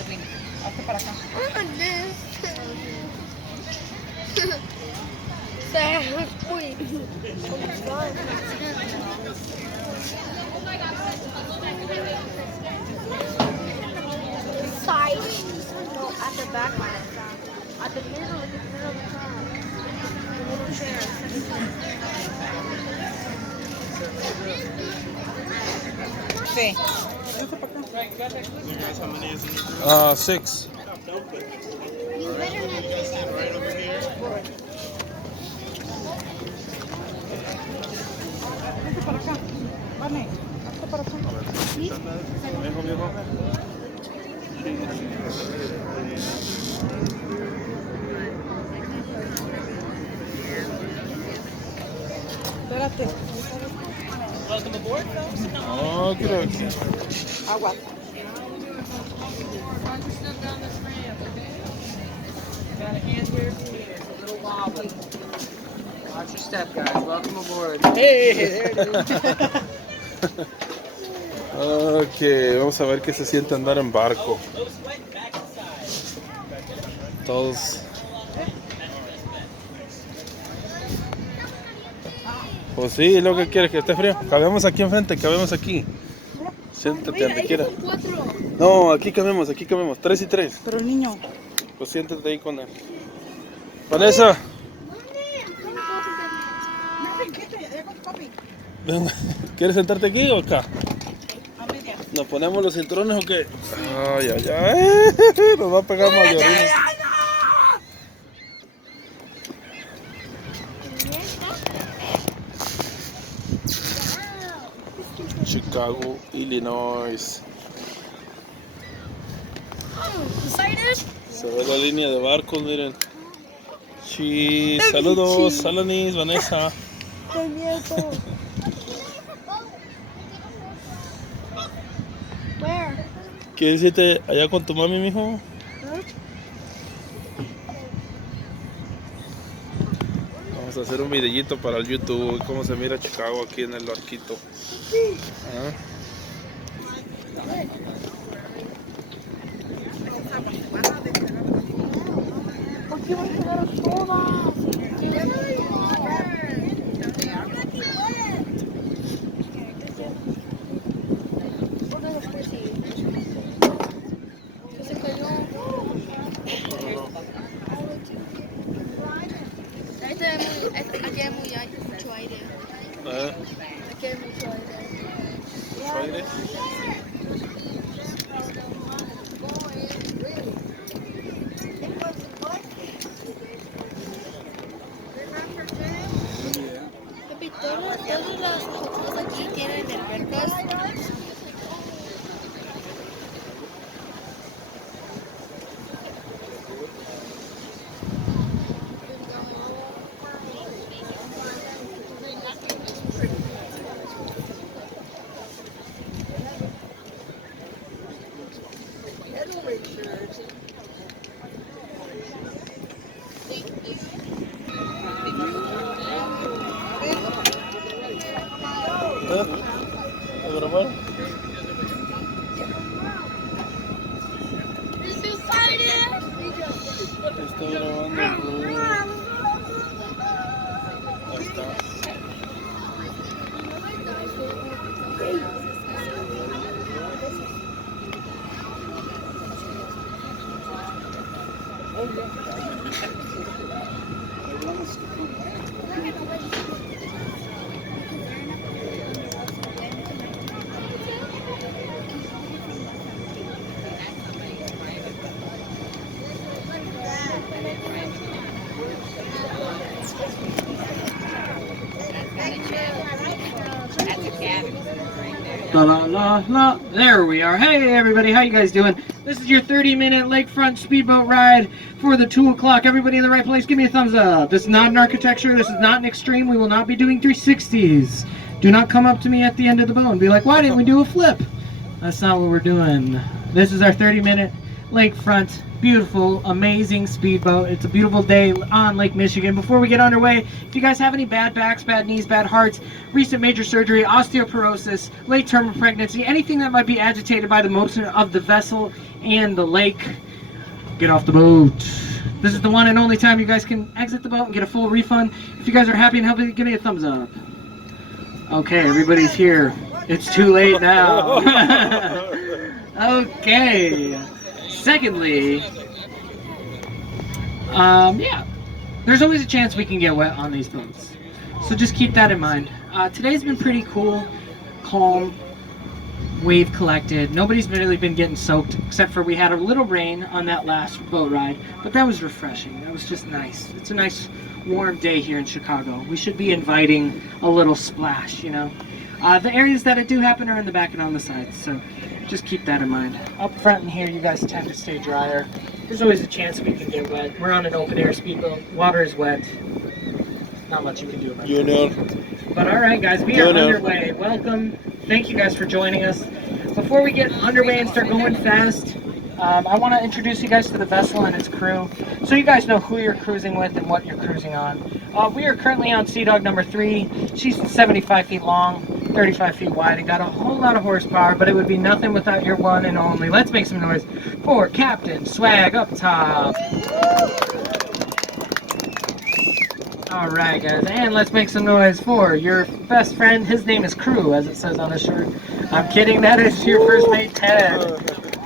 Hazte para acá. Uy. Side. No, at the back one. At the middle of the car. The little chair. Sí. Six. You better not do that. Right over here. Hazte para acá. Vale. Hazte para acá. Viejo, viejo. Espérate. Oh, creo que. Agua. Got a hand here, it's a little wobbly. Watch your step, guys. Welcome aboard. Hey, there it is. Ok, vamos a ver qué se siente andar en barco. Todos. Pues sí, es lo que quieres, que esté frío. Cabemos aquí enfrente, cabemos aquí. Siéntate donde quieras. No, aquí cabemos, 3 y 3. Pero el niño. Pues siéntate ahí con él. Vanessa. ¿Quieres sentarte aquí o acá? ¿Nos ponemos los cinturones o qué? Ay, ay, ay. Nos va a pegar mayorines. Chicago, Illinois. Se ve la línea de barcos, miren. Sí, saludos, Alanis, Vanessa. Where? ¿Quieres irte allá con tu mami, mijo? Vamos a hacer un videíto para el YouTube, cómo se mira Chicago aquí en el barquito. ¿Ah? ¿Por qué van a quedar todas? Se cayó. Aquí hay mucho aire. ¿Ah? Aquí hay mucho aire. ¿Mucho aire? Papi, todas las cosas aquí tienen albercas. ¿A grabar? Estoy grabando. Ahí está. La la la la. There we are. Hey everybody, how you guys doing? This is your 30-minute lakefront speedboat ride for the 2 o'clock. Everybody in the right place, give me a thumbs up. This is not an architecture. This is not an extreme. We will not be doing 360s. Do not come up to me at the end of the boat and be like, why didn't we do a flip? That's not what we're doing. This is our 30-minute lakefront, beautiful, amazing speedboat. It's a beautiful day on Lake Michigan. Before we get underway, if you guys have any bad backs, bad knees, bad hearts, recent major surgery, osteoporosis, late term pregnancy, anything that might be agitated by the motion of the vessel and the lake, get off the boat. This is the one and only time you guys can exit the boat and get a full refund. If you guys are happy and healthy, give me a thumbs up. Okay, everybody's here. It's too late now. Okay. Secondly, yeah, there's always a chance we can get wet on these boats. So just keep that in mind. Today's been pretty cool, calm, wave collected. Nobody's really been getting soaked, except for we had a little rain on that last boat ride, but that was refreshing. That was just nice. It's a nice warm day here in Chicago. We should be inviting a little splash, you know. The areas that it do happen are in the back and on the sides, so just keep that in mind. Up front in here, you guys tend to stay drier. There's always a chance we can get wet. We're on an open air speedboat. Water is wet. Not much you can do about it. You know. But all right, guys, we are underway. Welcome. Thank you guys for joining us. Before we get underway and start going fast, I want to introduce you guys to the vessel and its crew, so you guys know who you're cruising with and what you're cruising on. We are currently on Sea Dog number 3. She's 75 feet long, 35 feet wide, and got a whole lot of horsepower, but it would be nothing without your one and only. Let's make some noise for Captain Swag up top. All right, guys, and let's make some noise for your best friend. His name is Crew, as it says on his shirt. I'm kidding, that is your first mate, Ted.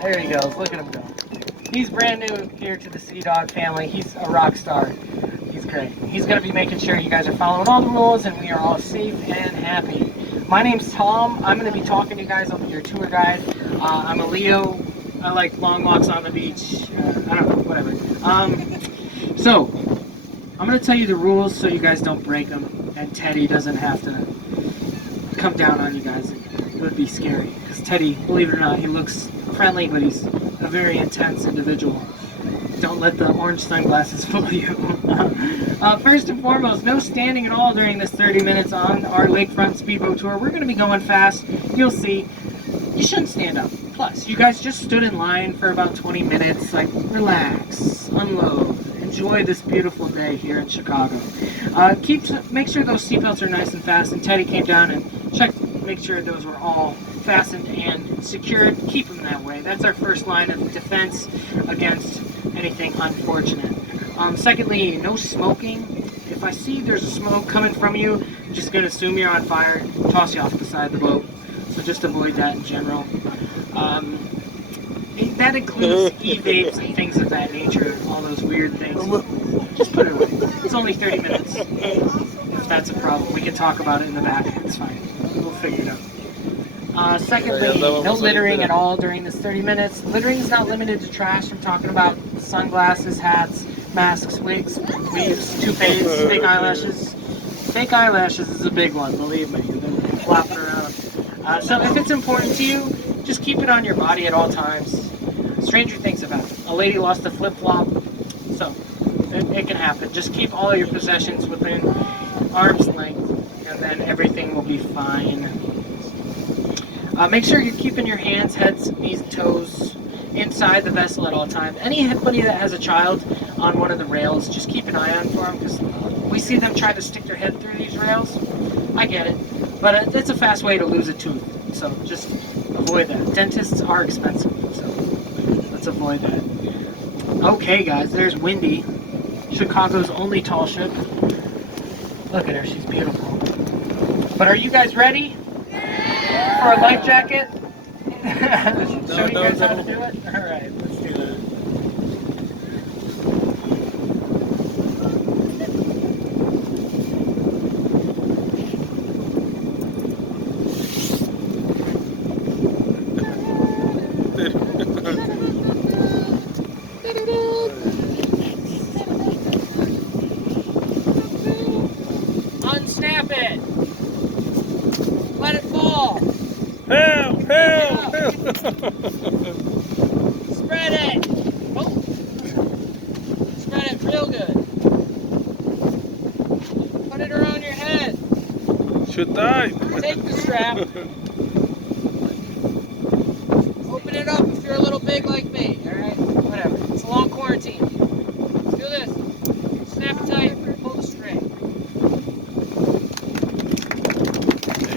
There he goes, look at him go. He's brand new here to the Sea Dog family. He's a rock star. He's great. He's going to be making sure you guys are following all the rules and we are all safe and happy. My name's Tom. I'm going to be talking to you guys. I'll be your tour guide. I'm a Leo. I like long walks on the beach. I don't know, whatever. So, I'm going to tell you the rules so you guys don't break them and Teddy doesn't have to come down on you guys. It would be scary because Teddy, believe it or not, he looks friendly, but he's a very intense individual. Don't let the orange sunglasses fool you. First and foremost, no standing at all during this 30 minutes on our lakefront speedboat tour. We're going to be going fast. You'll see. You shouldn't stand up. Plus, you guys just stood in line for about 20 minutes. Like, relax, unload, enjoy this beautiful day here in Chicago. Make sure those seatbelts are nice and fast. And Teddy came down and checked, make sure those were all fastened and secured. Keep them that way. That's our first line of defense against anything unfortunate. Secondly, no smoking. If I see there's a smoke coming from you, I'm just going to assume you're on fire, toss you off the side of the boat. So just avoid that in general. That includes e-vapes and things of that nature, all those weird things. Just put it away. It's only 30 minutes. If that's a problem, we can talk about it in the back. It's fine. We'll figure it out. Secondly, no littering at all during this 30 minutes. Littering is not limited to trash. I'm talking about sunglasses, hats, masks, wigs, weaves, toupees, fake eyelashes. Fake eyelashes is a big one, believe me. They're flopping around. So if it's important to you, just keep it on your body at all times. Stranger things have happened. A lady lost a flip-flop, so it can happen. Just keep all of your possessions within arm's length, and then everything will be fine. Make sure you're keeping your hands, heads, knees, and toes inside the vessel at all times. Anybody that has a child on one of the rails, just keep an eye on for them, because we see them try to stick their head through these rails. I get it, but it's a fast way to lose a tooth, so just avoid that. Dentists are expensive, so let's avoid that. Okay, guys, there's Windy, Chicago's only tall ship. Look at her, she's beautiful. But are you guys ready for a life jacket? Show you guys how to do it? Alright, let's do that. Unsnap it! Let it fall! Help! Help! Help! Spread it! Oh. Spread it real good. Put it around your head. Should die. Take the strap. Open it up if you're a little big like me, alright?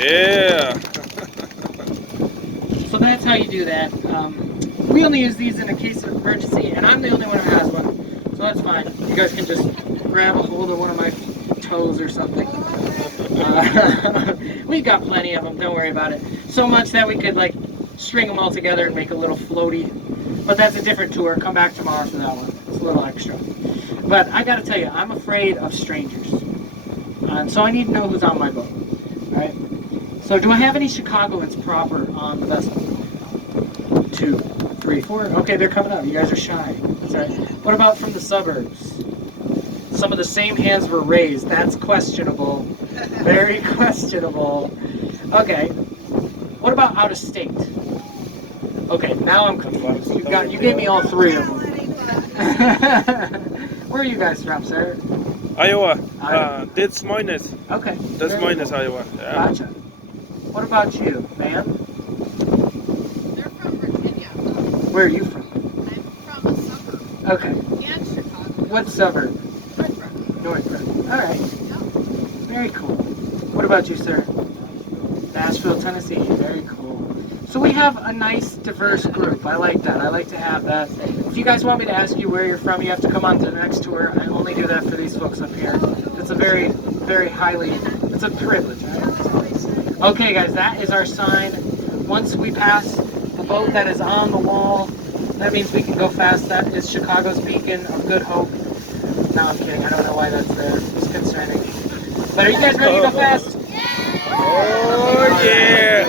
Yeah. So that's how you do that. We only use these in a case of emergency, and I'm the only one who has one, so that's fine. You guys can just grab a hold of one of my toes or something. We got plenty of them, don't worry about it. So much that we could like string them all together and make a little floaty. But that's a different tour. Come back tomorrow for that one. It's a little extra. But I gotta tell you, I'm afraid of strangers. And so I need to know who's on my boat. Alright? So do I have any Chicagoans proper on the vessel? 2, 3, 4. Okay, they're coming up. You guys are shy. That's all right. What about from the suburbs? Some of the same hands were raised. That's questionable. Very questionable. Okay. What about out of state? Okay, now I'm confused. You gave me all 3 of them. Where are you guys from, sir? Iowa. That's minus. Okay. That's minus cool. Iowa. Yeah. Gotcha. What about you, ma'am? They're from Virginia. Where are you from? I'm from a suburb. Okay. And Chicago. What suburb? Northrop. Northrop. All right. Yep. Very cool. What about you, sir? Nashville, Tennessee. Very cool. So we have a nice, diverse group. I like that. I like to have that. If you guys want me to ask you where you're from, you have to come on to the next tour. I only do that for these folks up here. It's a very, very highly, it's a privilege, right? Okay, guys, that is our sign. Once we pass the boat that is on the wall, that means we can go fast. That is Chicago's beacon of Good Hope. No, I'm kidding. I don't know why that's there. It's concerning. But are you guys ready to go fast? Oh yeah.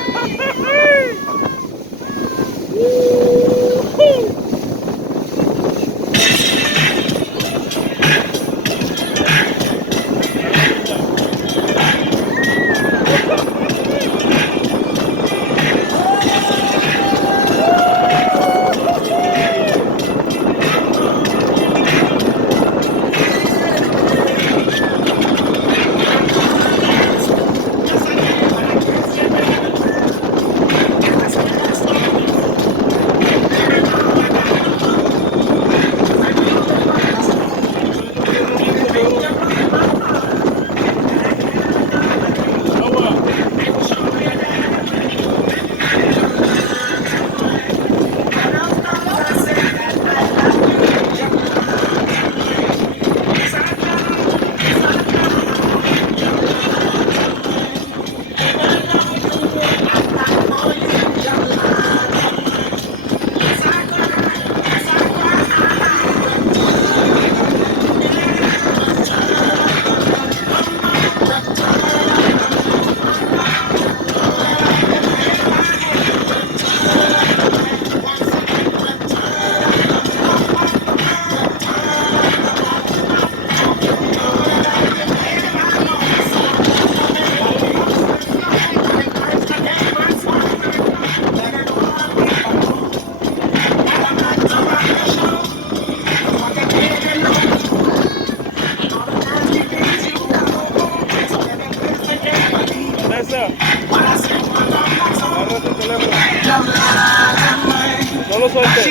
No lo sueltes.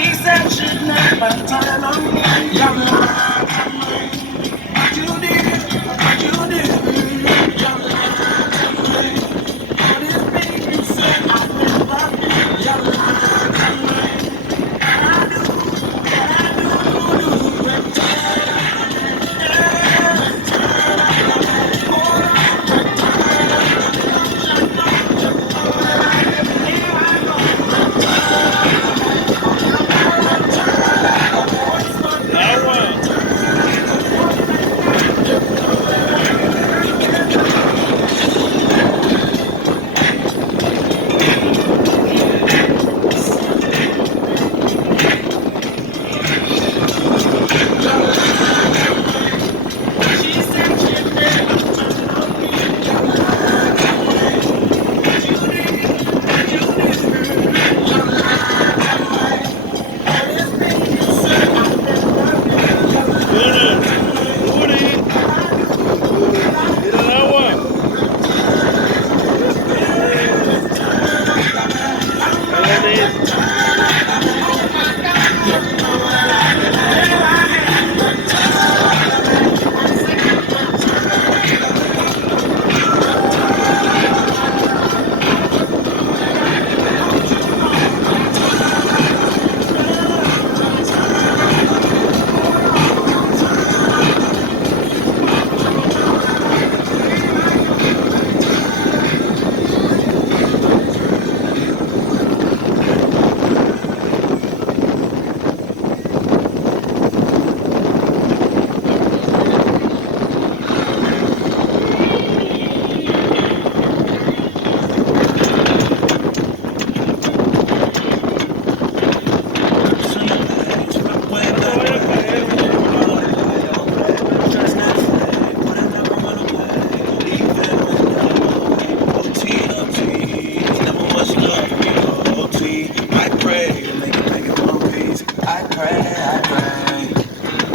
Agua.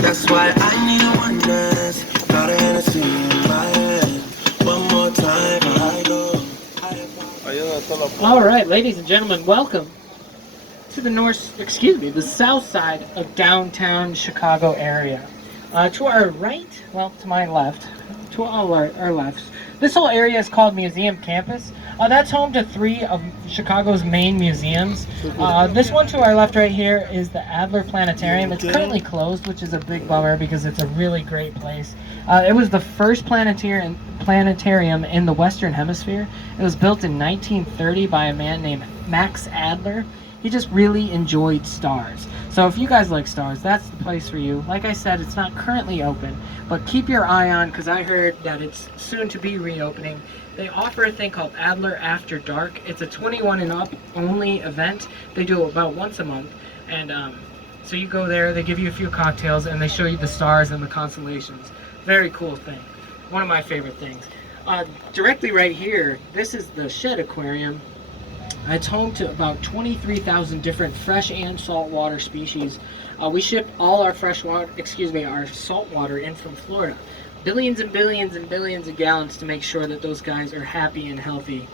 That's why I need a one dance. Got a Hennessy in my head. One more time, I go. All right, ladies and gentlemen, welcome to the south side of downtown Chicago area. To our right, well, to my left, to all our lefts, this whole area is called Museum Campus. That's home to 3 of Chicago's main museums. This one to our left right here is the Adler Planetarium. It's currently closed, which is a big bummer because it's a really great place. It was the first planetarium in the Western Hemisphere. It was built in 1930 by a man named Max Adler. He just really enjoyed stars. So if you guys like stars, that's the place for you. Like I said, it's not currently open, but keep your eye on because I heard that it's soon to be reopening. They offer a thing called Adler After Dark. It's a 21 and up only event. They do it about once a month. And so you go there, they give you a few cocktails, and they show you the stars and the constellations. Very cool thing. One of my favorite things. Directly right here, this is the Shed Aquarium. It's home to about 23,000 different fresh and saltwater species. We ship all our our salt water in from Florida. Billions and billions and billions of gallons to make sure that those guys are happy and healthy.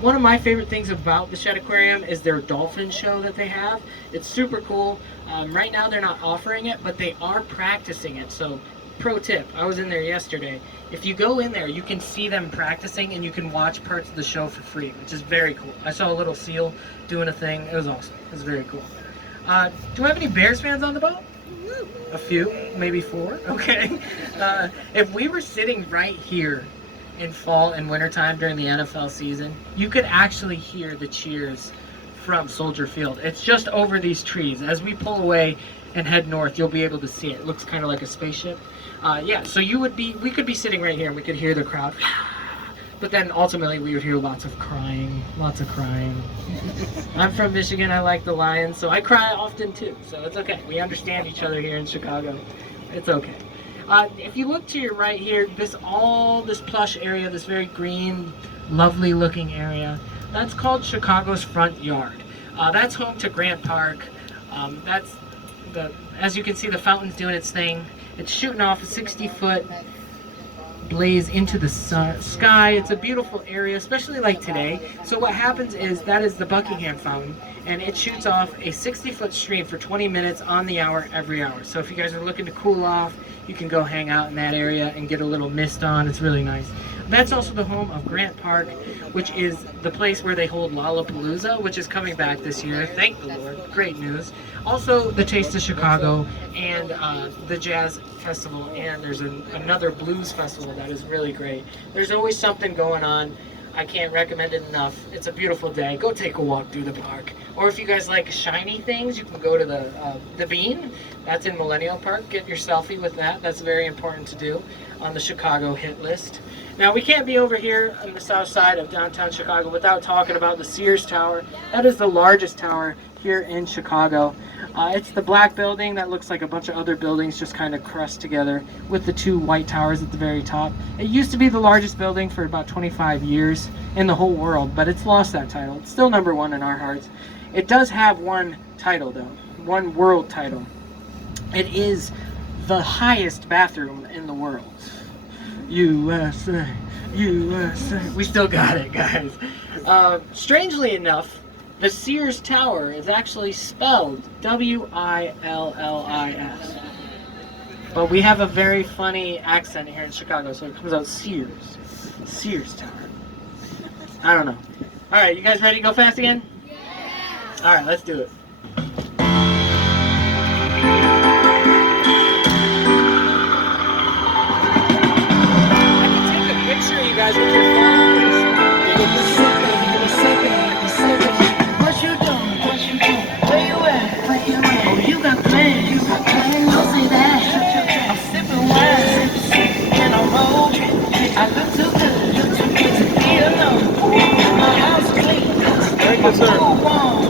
One of my favorite things about the Shed Aquarium is their dolphin show that they have. It's super cool. Right now they're not offering it, but they are practicing it. So pro tip, I was in there yesterday. If you go in there, you can see them practicing and you can watch parts of the show for free, which is very cool. I saw a little seal doing a thing. It was awesome. It was very cool. Do I have any Bears fans on the boat? A few, maybe 4. Okay. If we were sitting right here in fall and wintertime during the NFL season, you could actually hear the cheers from Soldier Field. It's just over these trees. As we pull away and head north, you'll be able to see it. It looks kind of like a spaceship. Yeah, so we could be sitting right here and we could hear the crowd. But then ultimately we would hear lots of crying. I'm from Michigan, I like the Lions, so I cry often too. So it's okay. We understand each other here in Chicago. It's okay. If you look to your right here, this plush area, this very green, lovely looking area, that's called Chicago's front yard. That's home to Grant Park. As you can see, the fountain's doing its thing. It's shooting off a 60-foot blaze into the sky. It's a beautiful area, especially like today. So what happens is that is the Buckingham Fountain, and it shoots off a 60-foot stream for 20 minutes on the hour every hour. So if you guys are looking to cool off, you can go hang out in that area and get a little mist on. It's really nice. That's also the home of Grant Park, which is the place where they hold Lollapalooza, which is coming back this year. Thank the Lord. Great news. Also, the Taste of Chicago and the Jazz Festival, and there's another blues festival that is really great. There's always something going on. I can't recommend it enough. It's a beautiful day. Go take a walk through the park. Or if you guys like shiny things, you can go to the Bean. That's in Millennial Park. Get your selfie with that. That's very important to do on the Chicago hit list. Now, we can't be over here on the south side of downtown Chicago without talking about the Sears Tower. That is the largest tower here in Chicago. It's the black building that looks like a bunch of other buildings just kind of crushed together with the 2 white towers at the very top. It used to be the largest building for about 25 years in the whole world, but it's lost that title. It's still number 1 in our hearts. It does have one title, though, one world title. It is the highest bathroom in the world. USA, USA. We still got it, guys. Strangely enough, the Sears Tower is actually spelled W-I-L-L-I-S. But we have a very funny accent here in Chicago, so it comes out Sears. Sears Tower. I don't know. Alright, you guys ready to go fast again? Yeah! Alright, let's do it. You guys with your phones. What you doing? Where you at? Oh, you got plans. Don't say that. I'm sipping wine and I'm old. I look too good to be alone. My house clean. My pool warm.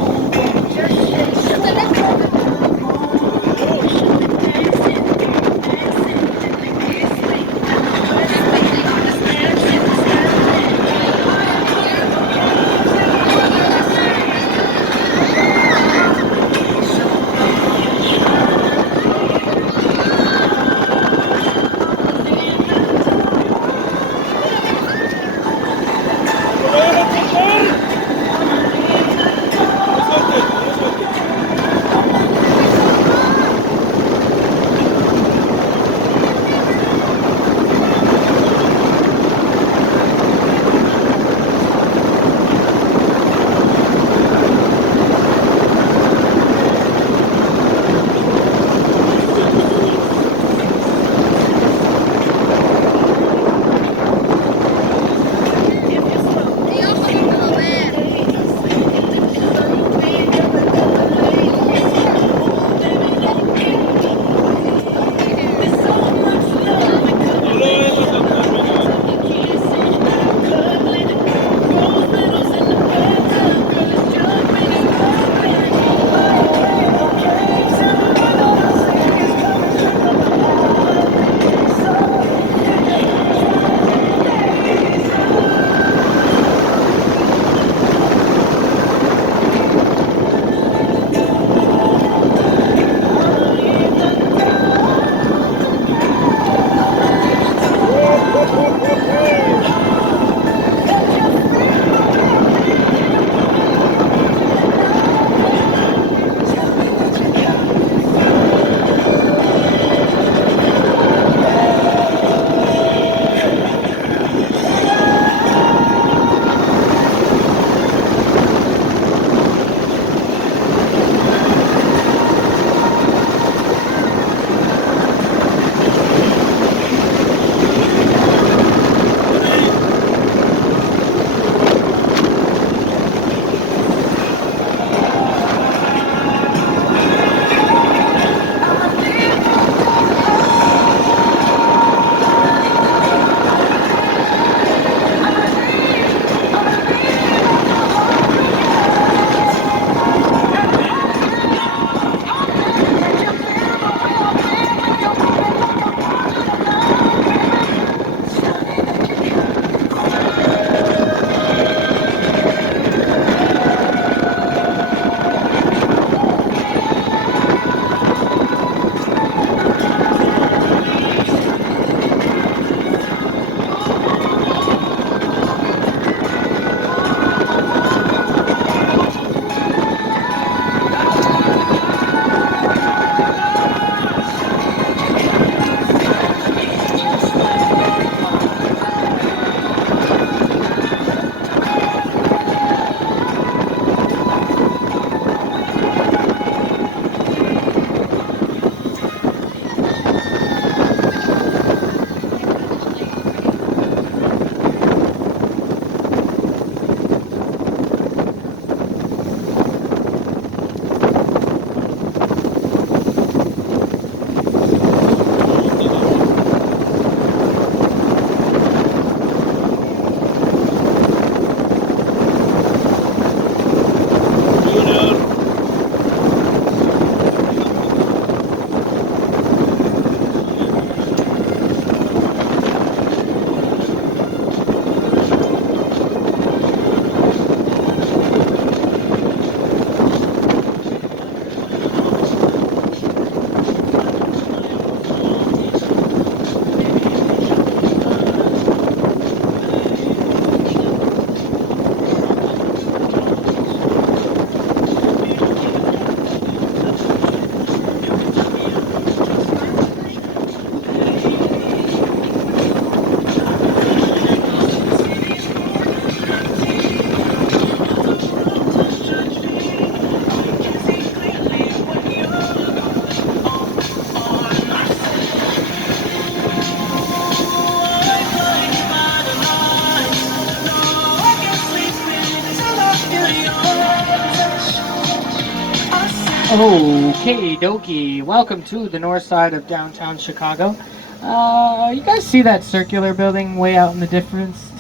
Okay, dokie. Welcome to the north side of downtown Chicago. You guys see that circular building way out in the distance?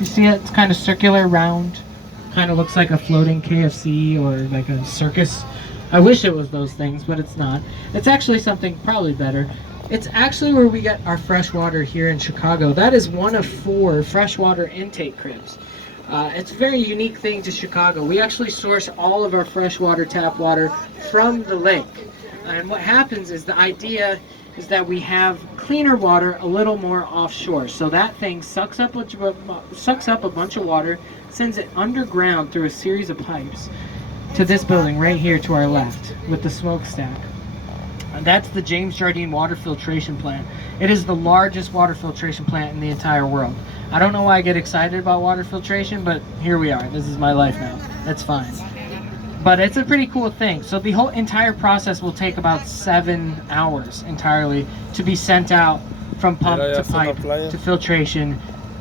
You see it? It's kind of circular, round. Kind of looks like a floating KFC or like a circus. I wish it was those things, but it's not. It's actually something probably better. It's actually where we get our fresh water here in Chicago. That is one of 4 freshwater intake cribs. It's a very unique thing to Chicago. We actually source all of our freshwater tap water from the lake. And what happens is the idea is that we have cleaner water a little more offshore. So that thing sucks up a bunch of water, sends it underground through a series of pipes to this building right here to our left with the smokestack. And that's the James Jardine water filtration plant. It is the largest water filtration plant in the entire world. I don't know why I get excited about water filtration, but here we are. This is my life now. That's fine. But it's a pretty cool thing. So the whole entire process will take about 7 hours entirely to be sent out from pump to pipe to filtration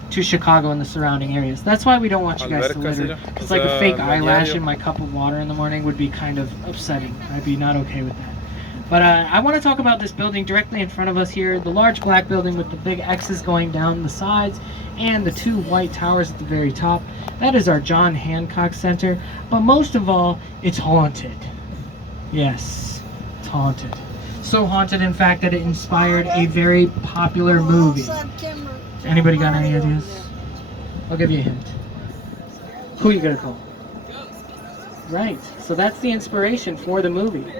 to Chicago and the surrounding areas. That's why we don't want you guys to litter. It's like a fake eyelash in my cup of water in the morning would be kind of upsetting. I'd be not okay with that. But I want to talk about this building directly in front of us here, the large black building with the big X's going down the sides and the 2 white towers at the very top. That is our John Hancock Center, but most of all, it's haunted. Yes, it's haunted. So haunted, in fact, that it inspired a very popular movie. Anybody got any ideas? I'll give you a hint. Who are you gonna call? Right, so that's the inspiration for the movie.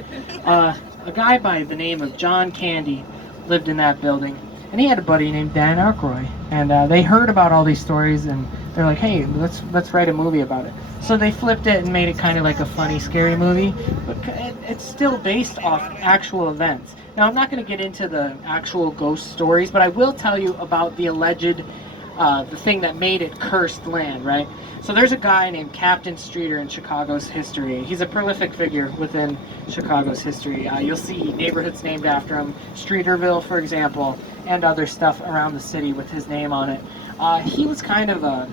A guy by the name of John Candy lived in that building, and he had a buddy named Dan Aykroyd, and they heard about all these stories, and they're like, hey, let's write a movie about it. So they flipped it and made it kind of like a funny, scary movie, but it's still based off actual events. Now, I'm not going to get into the actual ghost stories, but I will tell you about the alleged, the thing that made it cursed land, right? So there's a guy named Captain Streeter in Chicago's history. He's a prolific figure within Chicago's history. You'll see neighborhoods named after him, Streeterville, for example, and other stuff around the city with his name on it. He was kind of a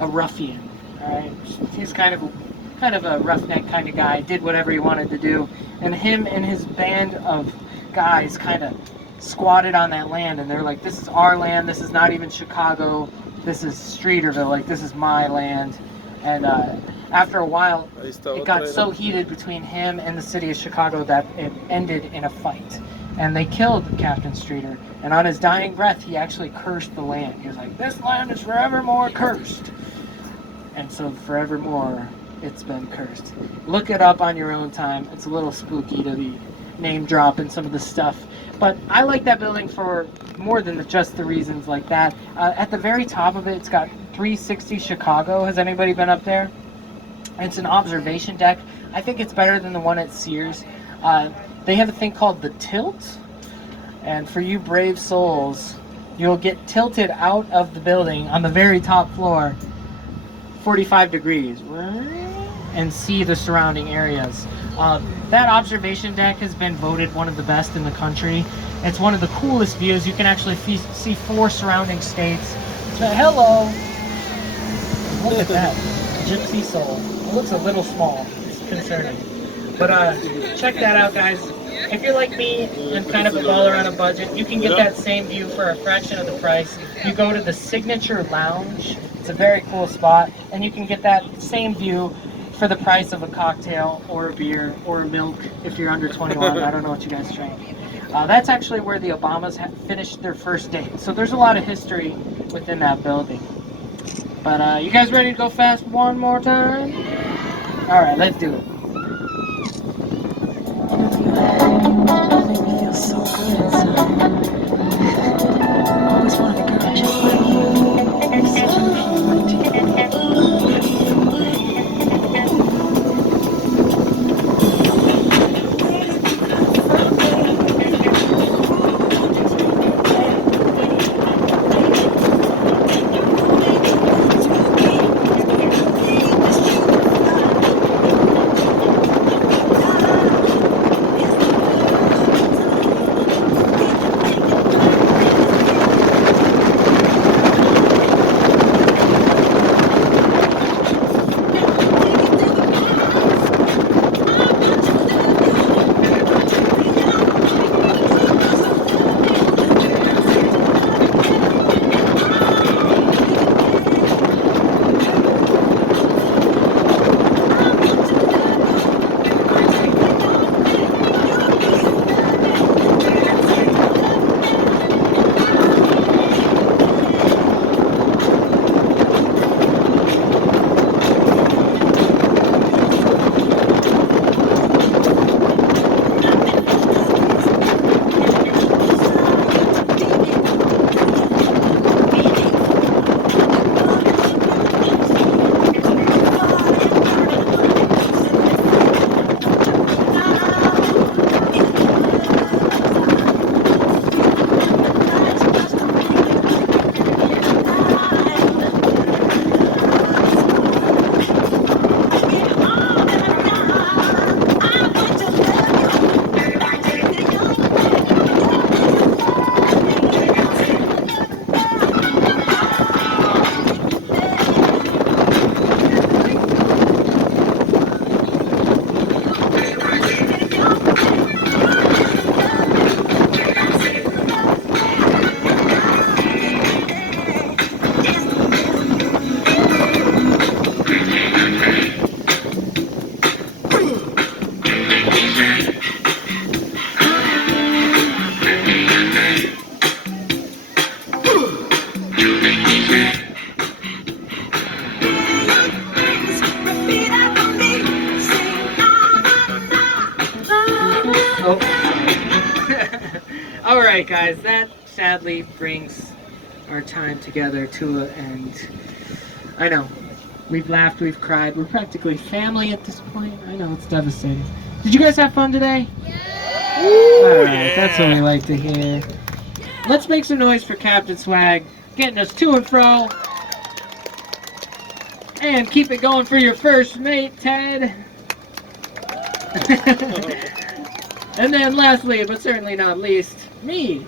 ruffian, all right? He's kind of a roughneck kind of guy, did whatever he wanted to do, and him and his band of guys kind of squatted on that land, and they're like, this is our land, this is not even Chicago, this is Streeterville, like this is my land. And after a while, it got so heated between him and the city of Chicago that it ended in a fight. And they killed Captain Streeter. And on his dying breath, he actually cursed the land. He was like, this land is forevermore cursed. And so forevermore, it's been cursed. Look it up on your own time. It's a little spooky to be name dropping some of the stuff. But I like that building for more than just the reasons like that. At the very top of it, it's got 360 Chicago. Has anybody been up there? It's an observation deck. I think it's better than the one at Sears. They have a thing called the tilt. And for you brave souls, you'll get tilted out of the building on the very top floor 45 degrees and see the surrounding areas. That observation deck has been voted one of the best in the country. It's one of the coolest views. You can actually see 4 surrounding states. So, hello! Look at that. Gypsy soul. It looks a little small. It's concerning. But check that out, guys. If you're like me and kind of a baller on a budget, you can get that same view for a fraction of the price. You go to the Signature Lounge. It's a very cool spot. And you can get that same view for the price of a cocktail or a beer or a milk if you're under 21. I don't know what you guys drink. That's actually where the Obamas finished their first date. So there's a lot of history within that building. But you guys ready to go fast one more time? All right, let's do it. Make me feel so good inside. Always wanted a girl just like you. Such a All right, guys, that sadly brings our time together to an end. I know, we've laughed, we've cried, we're practically family at this point. I know, it's devastating. Did you guys have fun today? Yeah! All right, that's what we like to hear. Let's make some noise for Captain Swag, getting us to and fro. And keep it going for your first mate, Ted. And then lastly, but certainly not least, me.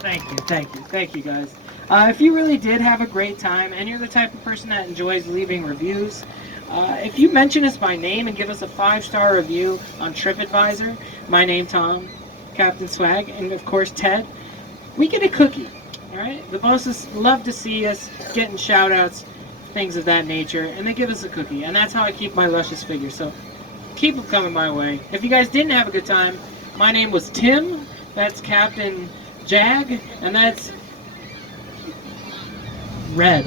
Thank you guys. If you really did have a great time and you're the type of person that enjoys leaving reviews, if you mention us by name and give us a 5-star review on TripAdvisor, my name Tom, Captain Swag, and of course Ted, we get a cookie. Alright? The bosses love to see us getting shout outs, things of that nature, and they give us a cookie. And that's how I keep my luscious figure. So keep them coming my way. If you guys didn't have a good time, my name was Tim, that's Captain Jag, and that's Red.